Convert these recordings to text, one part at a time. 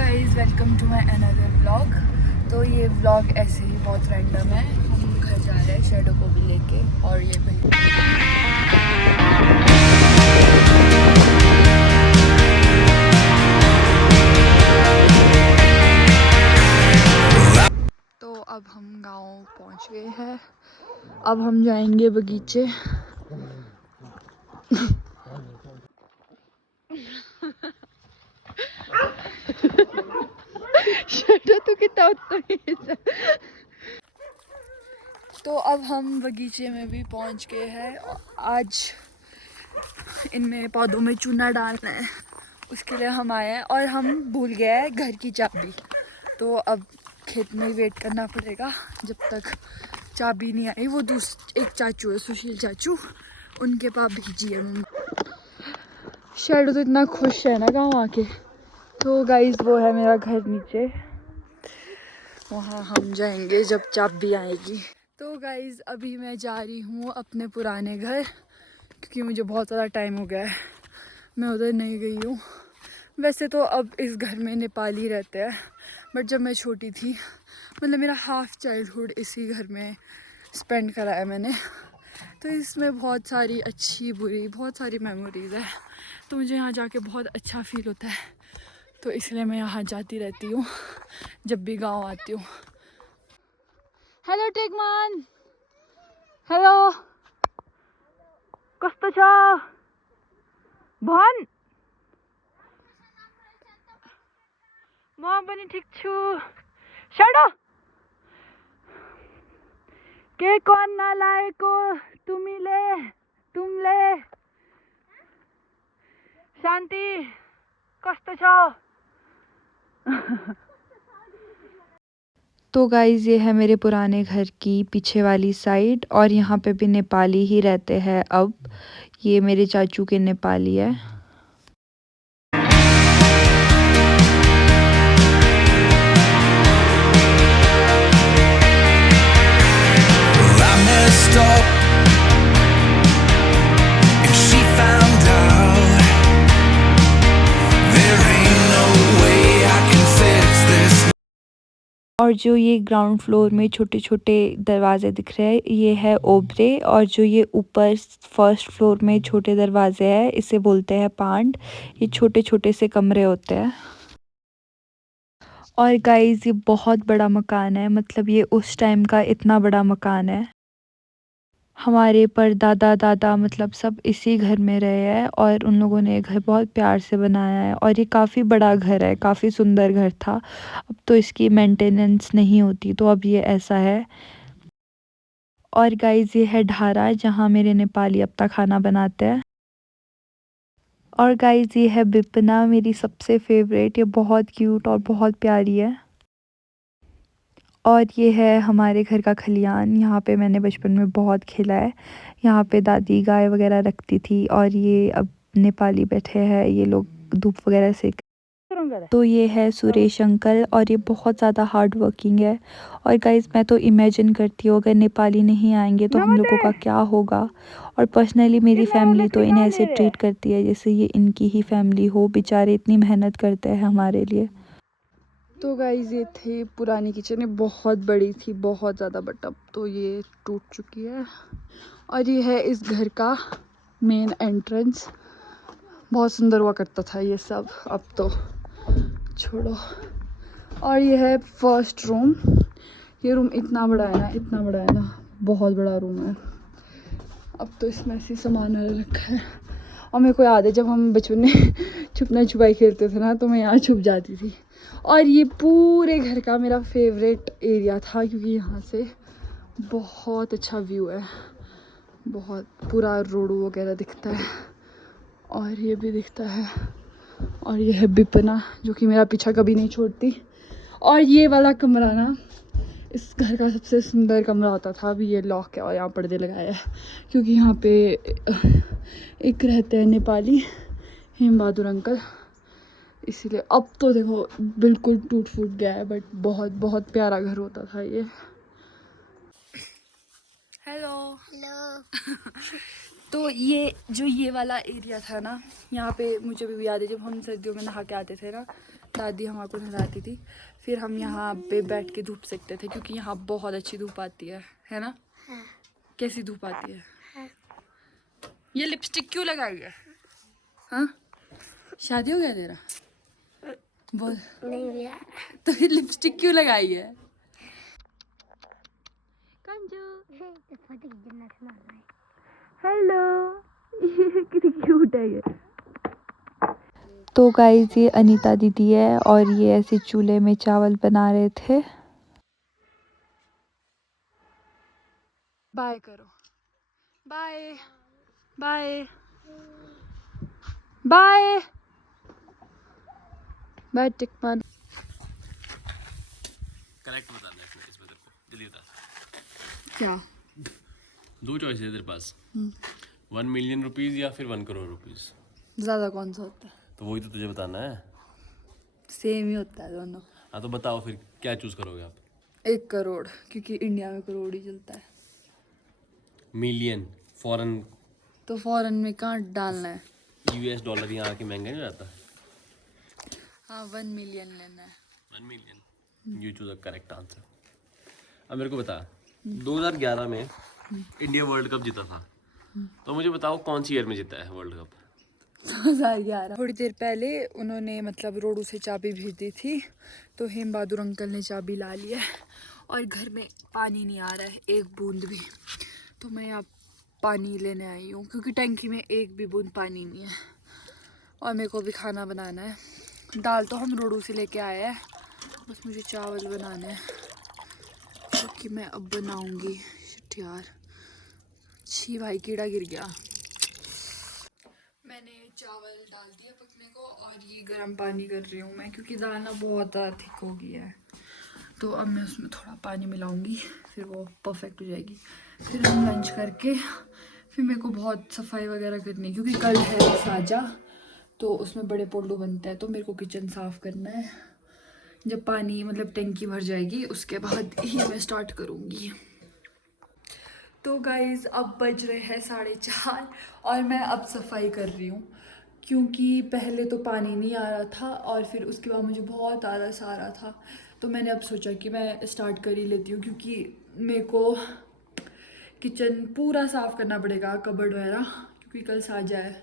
Guys welcome to my another vlog. तो ये vlog ऐसे ही बहुत रैंडम है। हम घर जा रहे हैं शैडो को भी लेके, और ये भाई तो अब हम गांव पहुंच गए हैं। अब हम जाएंगे बगीचे। शैडो तो कितना उत्तर। तो अब हम बगीचे में भी पहुंच गए हैं। आज इनमें पौधों में चूना डालना है, उसके लिए हम आए हैं। और हम भूल गए हैं घर की चाबी, तो अब खेत में ही वेट करना पड़ेगा जब तक चाबी नहीं आई। वो एक चाचू है, सुशील चाचू, उनके पास भेजी है मम्मी। शैडो तो इतना खुश है ना गाँव आके। तो गाइस वो है मेरा घर नीचे, वहाँ हम जाएंगे जब चाबी आएगी। तो गाइस अभी मैं जा रही हूँ अपने पुराने घर, क्योंकि मुझे बहुत ज़्यादा टाइम हो गया है मैं उधर नहीं गई हूँ। वैसे तो अब इस घर में नेपाली रहते हैं, बट जब मैं छोटी थी, मतलब मेरा हाफ चाइल्डहुड इसी घर में स्पेंड करा है मैंने। तो इसमें बहुत सारी अच्छी बुरी बहुत सारी मेमोरीज़ है। तो मुझे यहाँ जाके बहुत अच्छा फील होता है, तो इसलिए मैं यहाँ जाती रहती हूँ जब भी गाँव आती हूँ। हेलो टेकमान, हेलो, कस्तो छ भन। म पनि ठिक छु। शैडो के कन नलागेको तुमले शान्ति कस्तो छ? तो गाइज़ ये है मेरे पुराने घर की पीछे वाली साइड, और यहाँ पे भी नेपाली ही रहते हैं अब। ये मेरे चाचू के नेपाली है। और जो ये ग्राउंड फ्लोर में छोटे छोटे दरवाजे दिख रहे हैं, ये है ओबरे। और जो ये ऊपर फर्स्ट फ्लोर में छोटे दरवाजे हैं, इसे बोलते हैं पांड। ये छोटे छोटे से कमरे होते हैं। और गाइस ये बहुत बड़ा मकान है, मतलब ये उस टाइम का इतना बड़ा मकान है। हमारे परदादा दादा मतलब सब इसी घर में रहे हैं, और उन लोगों ने घर बहुत प्यार से बनाया है। और ये काफ़ी बड़ा घर है, काफ़ी सुंदर घर था। अब तो इसकी मेंटेनेंस नहीं होती, तो अब ये ऐसा है। और गाइस ये है ढारा, जहाँ मेरे नेपाली अपना खाना बनाते हैं। और गाइस ये है बिपना, मेरी सबसे फेवरेट। ये बहुत क्यूट और बहुत प्यारी है। और ये है हमारे घर का खलियान, यहाँ पे मैंने बचपन में बहुत खेला है। यहाँ पे दादी गाय वगैरह रखती थी, और ये अब नेपाली बैठे हैं, ये लोग धूप वगैरह सेक। तो ये है सुरेश अंकल, और ये बहुत ज़्यादा हार्ड वर्किंग है। और गाइस मैं तो इमेजिन करती हूँ अगर नेपाली नहीं आएंगे तो हम लोगों का क्या होगा। और पर्सनली मेरी फैमिली तो इन्हें ऐसे ट्रीट करती है जैसे ये इनकी ही फैमिली हो। बेचारे इतनी मेहनत करते हैं हमारे लिए। तो गाइस ये थी पुरानी किचन, ये बहुत बड़ी थी, बहुत ज़्यादा, बट अब तो ये टूट चुकी है। और ये है इस घर का मेन एंट्रेंस। बहुत सुंदर हुआ करता था ये सब, अब तो छोड़ो। और ये है फर्स्ट रूम। ये रूम इतना बड़ा है ना, इतना बड़ा है ना, बहुत बड़ा रूम है। अब तो इसमें ऐसी सामान रखा है। और मेरे को याद है जब हम बचपन में छुपना छुपाई खेलते थे ना, तो मैं यहाँ छुप जाती थी। और ये पूरे घर का मेरा फेवरेट एरिया था, क्योंकि यहाँ से बहुत अच्छा व्यू है, बहुत पूरा रोड वगैरह दिखता है। और ये भी दिखता है। और ये है बिपना, जो कि मेरा पीछा कभी नहीं छोड़ती। और ये वाला कमरा ना इस घर का सबसे सुंदर कमरा होता था। अभी ये लॉक है और यहाँ पर्दे लगाए हैं, क्योंकि यहाँ पे एक रहते हैं नेपाली, हेम बहादुर अंकल, इसीलिए। अब तो देखो बिल्कुल टूट फूट गया है, बट बहुत बहुत प्यारा घर होता था ये। Hello hello. तो ये जो ये वाला एरिया था ना, यहाँ पे मुझे भी याद है जब हम सर्दियों में नहा के आते थे ना, दादी हमारे को नहलाती थी, फिर हम यहाँ पे बैठ के धूप सेकते थे क्योंकि यहाँ बहुत अच्छी धूप आती है ना? हाँ। कैसी धूप आती है? हाँ। ये लिपस्टिक क्यों लगाई है? हाँ, शादी हो गया तेरा? बोल। नहीं भैया। तो ये लिपस्टिक क्यों लगाई है? हेलो। कितनी क्यूट है ये। तो गाइस ये अनीता दीदी है और ये ऐसे चूल्हे में चावल बना रहे थे। बाय करो। बाय बाय बाय बाय टिकमान। करेक्ट बताना है इसमें तेरे को, जल्दी बता। क्या? 2 चॉइस है तेरे पास, 1 मिलियन रुपीज या फिर 1 करोड़ रुपीज। ज्यादा कौन सा होता है? तो वही तो तुझे बताना है। सेम ही होता है दोनों। हाँ तो बताओ फिर क्या चूज करोगे आप? 1 करोड़, क्योंकि इंडिया में करोड़ ही चलता है। मिलियन फॉरेन, तो फॉरेन में कहाँ डालना है? US डॉलर यहाँ आके महंगा नहीं रहता। हाँ 1 मिलियन लेना है। 1 million, you choose the correct answer. अब मेरे को बता, 2011 में इंडिया वर्ल्ड कप जीता था, तो मुझे बताओ कौन सी ईयर में जीता है वर्ल्ड कप? 2011। थोड़ी देर पहले उन्होंने मतलब रोडू से चाबी भेज दी थी, तो हेम बहादुर अंकल ने चाबी ला ली है और घर में पानी नहीं आ रहा है एक बूंद भी। तो मैं यहाँ पानी लेने आई हूँ क्योंकि टंकी में एक भी बूंद पानी नहीं है। और मेरे को भी खाना बनाना है। दाल तो हम रोडू से लेके आए हैं, बस मुझे चावल बनाने हैं क्योंकि मैं अब बनाऊँगी। शिट यार, छी भाई कीड़ा गिर गया। मैंने चावल डाल दिया पकने को और ये गर्म पानी कर रही हूँ मैं, क्योंकि दाल ना बहुत ज़्यादा थिक हो गई है। तो अब मैं उसमें थोड़ा पानी मिलाऊंगी, फिर वो परफेक्ट हो जाएगी। फिर हम लंच करके फिर मेरे को बहुत सफाई वगैरह करनी है क्योंकि कल है साजा, तो उसमें बड़े पोल्लू बनता है, तो मेरे को किचन साफ़ करना है। जब पानी मतलब टंकी भर जाएगी उसके बाद ही मैं स्टार्ट करूँगी। तो गाइज़ अब बज रहे हैं 4:30 और मैं अब सफाई कर रही हूँ क्योंकि पहले तो पानी नहीं आ रहा था और फिर उसके बाद मुझे बहुत आलस आ रहा था। तो मैंने अब सोचा कि मैं स्टार्ट कर ही लेती हूँ क्योंकि मेरे को किचन पूरा साफ़ करना पड़ेगा, कबर्ड वगैरह, क्योंकि कल साजा है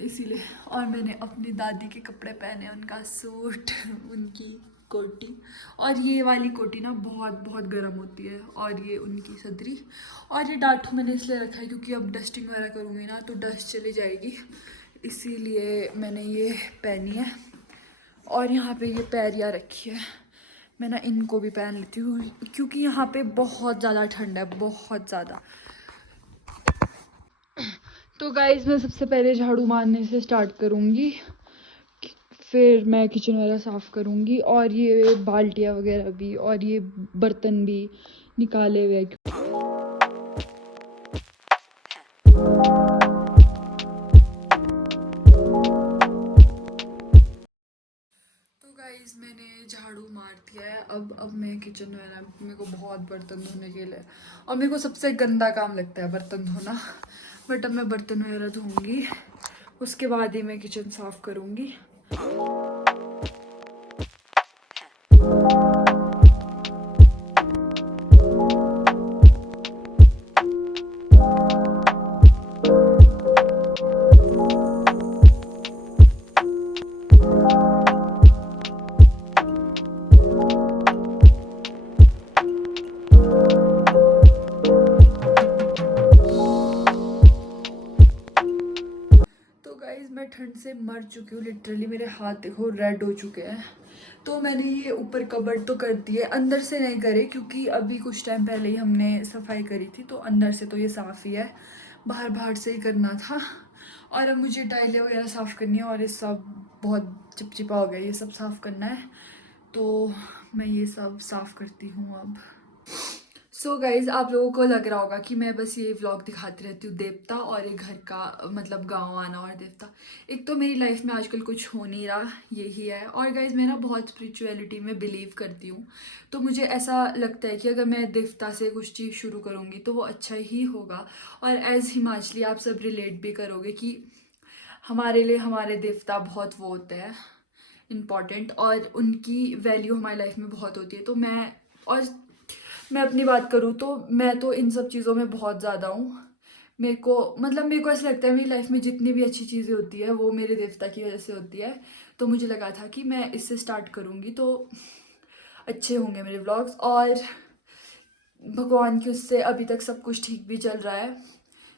इसीलिए। और मैंने अपनी दादी के कपड़े पहने, उनका सूट, उनकी कोटी, और ये वाली कोटी ना बहुत बहुत गर्म होती है, और ये उनकी सदरी। और ये डाटू मैंने इसलिए रखा है क्योंकि अब डस्टिंग वगैरह करूँगी ना तो डस्ट चली जाएगी, इसीलिए मैंने ये पहनी है। और यहाँ पे ये पैरियाँ रखी है, मैं ना इनको भी पहन लेती हूँ क्योंकि यहाँ पे बहुत ज़्यादा ठंड है, बहुत ज़्यादा। तो गाइज मैं सबसे पहले झाड़ू मारने से स्टार्ट करूँगी, फिर मैं किचन वगैरह साफ़ करूँगी और ये बाल्टियाँ वगैरह भी और ये बर्तन भी निकाले हुए। तो गाइज मैंने झाड़ू मार दिया है, अब मैं किचन वगैरह, मेरे को बहुत बर्तन धोने के लिए, और मेरे को सबसे गंदा काम लगता है बर्तन धोना, बट अब मैं बर्तन वगैरह धोऊंगी, उसके बाद ही मैं किचन साफ़ करूँगी। मैं ठंड से मर चुकी हूँ लिटरली, मेरे हाथ देखो रेड हो चुके हैं। तो मैंने ये ऊपर कबर्ड तो कर दिए, अंदर से नहीं करे क्योंकि अभी कुछ टाइम पहले ही हमने सफाई करी थी, तो अंदर से तो ये साफ़ ही है, बाहर बाहर से ही करना था। और अब मुझे टाइलें वगैरह साफ़ करनी है और ये सब बहुत चिपचिपा हो गया, ये सब साफ़ करना है, तो मैं ये सब साफ़ करती हूँ अब। सो गाइज, आप लोगों को लग रहा होगा कि मैं बस ये व्लॉग दिखाती रहती हूँ देवता और एक घर का, मतलब गांव आना और देवता। एक तो मेरी लाइफ में आजकल कुछ हो नहीं रहा, यही है। और गाइज, मैं ना बहुत स्पिरिचुअलिटी में बिलीव करती हूँ, तो मुझे ऐसा लगता है कि अगर मैं देवता से कुछ चीज़ शुरू करूँगी तो वो अच्छा ही होगा। और एज हिमाचली आप सब रिलेट भी करोगे कि हमारे लिए हमारे देवता बहुत वो होते हैं इम्पॉर्टेंट, और उनकी वैल्यू हमारी लाइफ में बहुत होती है। तो मैं अपनी बात करूँ तो मैं तो इन सब चीज़ों में बहुत ज़्यादा हूँ। मेरे को ऐसा लगता है मेरी लाइफ में जितनी भी अच्छी चीज़ें होती है वो मेरे देवता की वजह से होती है। तो मुझे लगा था कि मैं इससे स्टार्ट करूँगी तो अच्छे होंगे मेरे व्लॉग्स, और भगवान की उससे अभी तक सब कुछ ठीक भी चल रहा है।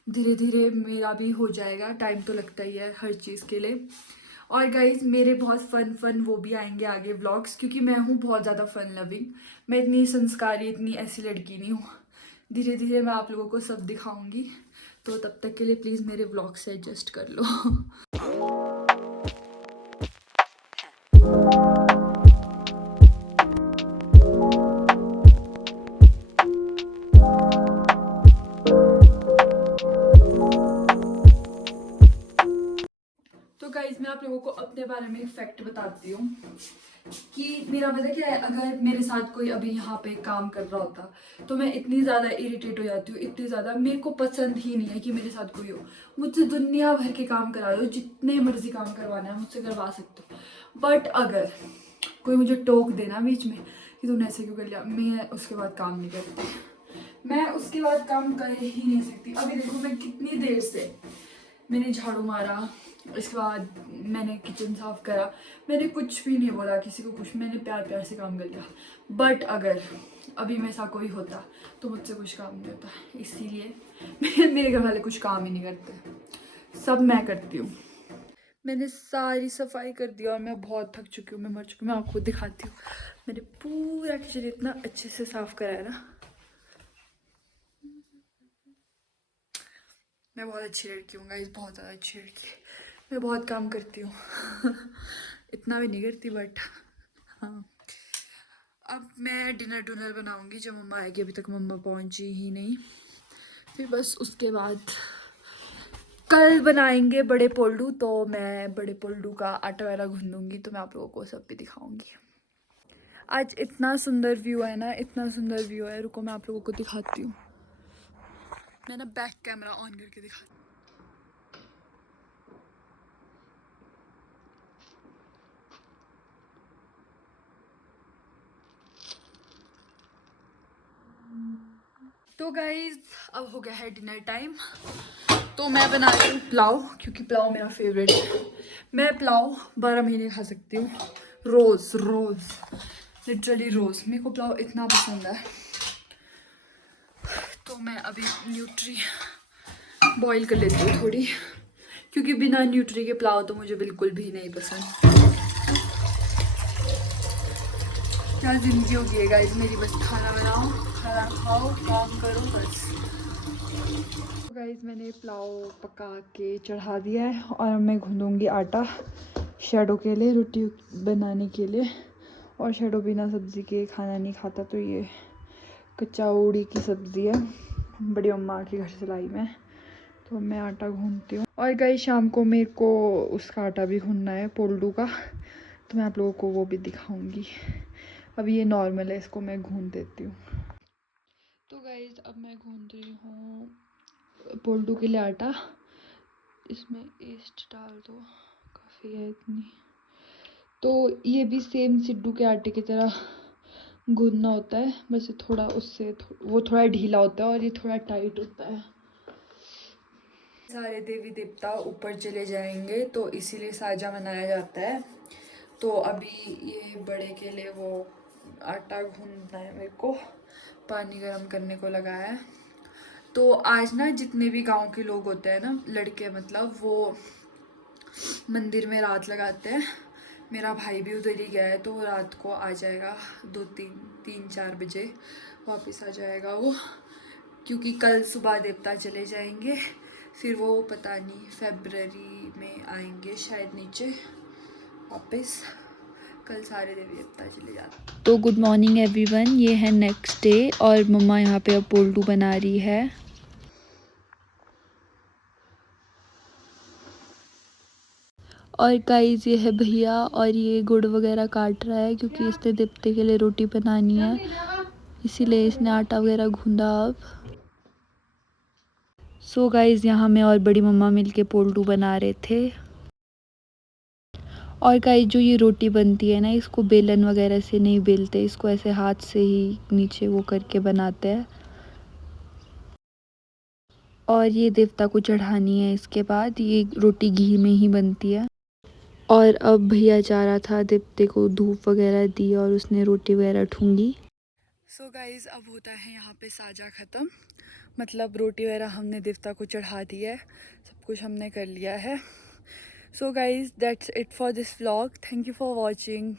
धीरे धीरे मेरा भी हो जाएगा, टाइम तो लगता ही है हर चीज़ के लिए। और गाइज, मेरे बहुत फन वो भी आएंगे आगे व्लॉग्स, क्योंकि मैं हूँ बहुत ज़्यादा फन लविंग। मैं इतनी संस्कारी, इतनी ऐसी लड़की नहीं हूँ। धीरे धीरे मैं आप लोगों को सब दिखाऊंगी, तो तब तक के लिए प्लीज़ मेरे व्लॉग से एडजस्ट कर लो। तो गाइज, मैं आप लोगों को अपने बारे में एक फैक्ट बताती हूँ कि मेरा पता क्या है, अगर मेरे साथ कोई अभी यहाँ पे काम कर रहा होता तो मैं इतनी ज़्यादा इरिटेट हो जाती हूँ, इतनी ज़्यादा। मेरे को पसंद ही नहीं है कि मेरे साथ कोई हो। मुझसे दुनिया भर के काम करा दो, जितने मर्जी काम करवाना है मुझसे करवा सकते हो, बट अगर कोई मुझे टोक देना बीच में कि तूने ऐसे क्यों कर लिया, मैं उसके बाद काम नहीं करती। मैं उसके बाद काम कर ही नहीं सकती। अभी देखो, मैं कितनी देर से मैंने झाड़ू मारा, इसके बाद मैंने किचन साफ करा, मैंने कुछ भी नहीं बोला किसी को कुछ, मैंने प्यार प्यार से काम कर लिया। बट अगर अभी मेरे साथ कोई होता तो मुझसे कुछ काम नहीं होता, इसीलिए मेरे घर वाले कुछ काम ही नहीं करते, सब मैं करती हूँ। मैंने सारी सफाई कर दी और मैं बहुत थक चुकी हूँ, मैं मर चुकी हूँ। मैं आपको दिखाती हूँ, मैंने पूरा किचन इतना अच्छे से साफ करा है ना। मैं बहुत अच्छी लड़की हूँ गाइस, बहुत ज़्यादा अच्छी लड़की। मैं बहुत काम करती हूँ। इतना भी नहीं करती, बट हाँ। अब मैं डिनर बनाऊंगी जब मम्मा आएगी। अभी तक मम्मा पहुंची ही नहीं। फिर बस उसके बाद कल बनाएंगे बड़े पोल्डू, तो मैं बड़े पोल्डू का आटा वगैरह गूंदूंगी, तो मैं आप लोगों को सब भी दिखाऊंगी। आज इतना सुंदर व्यू है ना, इतना सुंदर व्यू है। रुको, मैं आप लोगों को दिखाती हूँ। मैं ना बैक कैमरा ऑन करके दिखाती हूँ। तो गाइज, अब हो गया है डिनर टाइम। तो मैं बना रही हूँ पुलाव, क्योंकि पुलाव मेरा फेवरेट है। मैं पुलाव 12 महीने खा सकती हूँ, रोज रोज, लिटरली रोज। मेरे को पुलाव इतना पसंद है। तो मैं अभी न्यूट्री बॉईल कर लेती हूँ थोड़ी, क्योंकि बिना न्यूट्री के पुलाव तो मुझे बिल्कुल भी नहीं पसंद। क्या जिंदगी होगी है गाइस मेरी, बस खाना बनाओ, खाना खाओ, काम करो, बस। गाइस, मैंने पुलाव पका के चढ़ा दिया है और मैं गूंदूंगी आटा शैडो के लिए, रोटी बनाने के लिए। और शैडो बिना सब्ज़ी के खाना नहीं खाता, तो ये कच्चा उड़ी की सब्ज़ी है, बड़ी अम्मा के घर से लाई मैं। तो मैं आटा गूंदती हूँ। और गाइस, शाम को मेरे को उसका आटा भी गूंदना है, पोल्डू का, तो मैं आप लोगों को वो भी दिखाऊंगी। अभी ये नॉर्मल है, इसको मैं गूंद देती हूँ। तो गाइस, अब मैं गूंद रही हूँ पोल्डू के लिए आटा। इसमें ईस्ट डाल दो, काफ़ी है इतनी। तो ये भी सेम सिड्डू के आटे की तरह गूंदना होता है, बस ये थोड़ा वो थोड़ा ढीला होता है और ये थोड़ा टाइट होता है। सारे देवी देवता ऊपर चले जाएंगे, तो इसीलिए साजा मनाया जाता है। तो अभी ये बड़े के लिए वो आटा गूंदना है, मेरे को पानी गर्म करने को लगाया है। तो आज ना जितने भी गांव के लोग होते हैं ना, लड़के मतलब, वो मंदिर में रात लगाते हैं। मेरा भाई भी उधर ही गया है, तो रात को आ जाएगा 2-3-4 बजे वापस आ जाएगा वो, क्योंकि कल सुबह देवता चले जाएंगे। फिर वो पता नहीं फरवरी में आएंगे शायद नीचे वापस। कल सारे देवी देवता चले जाते। तो गुड मॉर्निंग एवरीवन, ये है नेक्स्ट डे और मम्मा यहाँ पे अब पोल्टू बना रही है। और गाइस ये है भैया और ये गुड़ वगैरह काट रहा है क्योंकि इसने दीप्ति के लिए रोटी बनानी है, इसीलिए इसने आटा वगैरह गूंदा अब। सो गाइस यहाँ मैं और बड़ी मम्मा मिलके पोल्टू बना रहे थे। और गाइस जो ये रोटी बनती है ना, इसको बेलन वगैरह से नहीं बेलते, इसको ऐसे हाथ से ही नीचे वो करके बनाते हैं। और ये देवता को चढ़ानी है, इसके बाद ये रोटी घी में ही बनती है। और अब भैया जा रहा था दीप्ति को धूप वगैरह दी और उसने रोटी वगैरह ठूंगी। सो गाइज अब होता है यहाँ पे साजा ख़त्म, मतलब रोटी वगैरह हमने देवता को चढ़ा दी है, सब कुछ हमने कर लिया है। So guys that's it for this vlog, thank you for watching.